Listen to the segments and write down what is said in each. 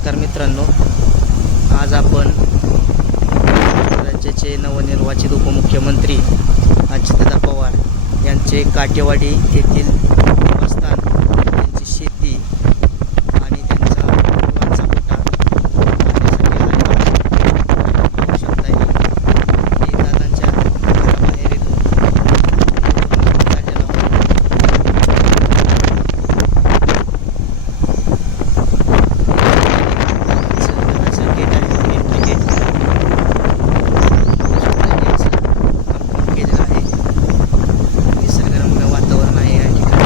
मित्रांनो. आज आपण राज्याचे नवनिर्वाचित उपमुख्यमंत्री अजितदा पवार यांचे काटेवाडी येथील निवासस्थान त्यांची शेती आणि त्यांचा मुलांचा कोटा पाहण्यासाठी आलेलो आहोत. पाहू शकताय की दादांच्या घराबाहेर येतो काढलेला आहोत. घराचं गेट आहे एंट्री गेट कंपाऊंड केलेलं आहे निसर्गरम्य वातावरण आहे या ठिकाणी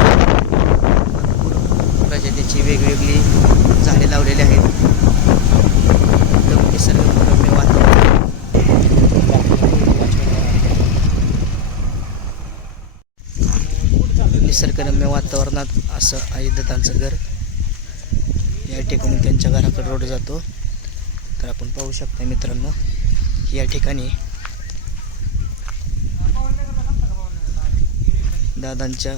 भरपूर प्रजातीची वेगवेगळी झाडे लावलेली आहेत. एकदम निसर्गरम्य वातावरण निसर्गरम्य वातावरणात असं आहे दत्तांचं घर. या ठिकाणी त्यांच्या घराकडे रोड जातो. तर आपण पाहू शकता मित्रांनो या ठिकाणी दादांच्या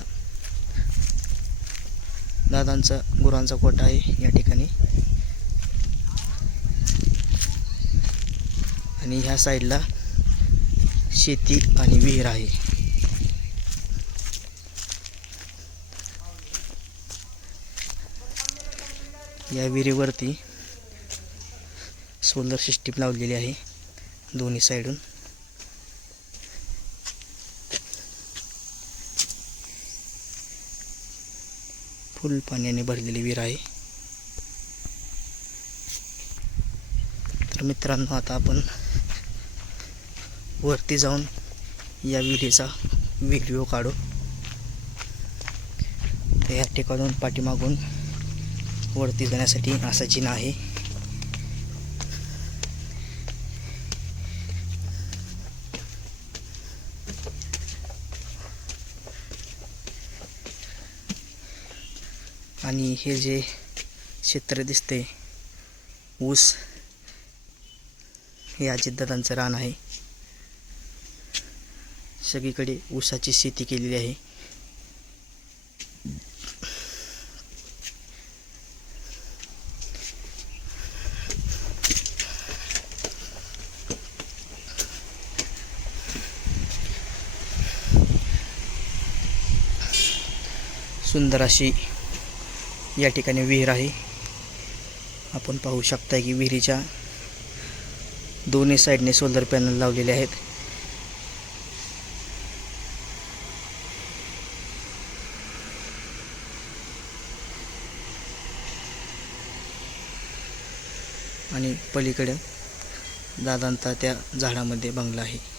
दादांचा गुरांचा कोटा आहे या ठिकाणी. आणि ह्या साईडला शेती आणि विहीर आहे. या विहिरीवरती सोलर सिस्टीम लावलेली आहे दोन्ही साईडून. फुल पाण्याने भरलेली विहीर आहे. तर मित्रांनो आता आपण वरती जाऊन या विहिरीचा व्हिडिओ काढू. तर या ठिकाणून पाठीमागून वरती जाण्यासाठी असा चिन्ह आहे. आणि हे जे क्षेत्र दिसते ऊस हे अजितदादांचं रान आहे. सगळीकडे ऊसाची शेती केलेली आहे. सुंदर अशी या ठिकाणी विहीर आहे. आपण पाहू शकता की विहिरीच्या दोन्ही साईडने सोलर पॅनल लावलेले आहेत. आणि पलीकडे दादांचा त्या झाडामध्ये बंगला आहे.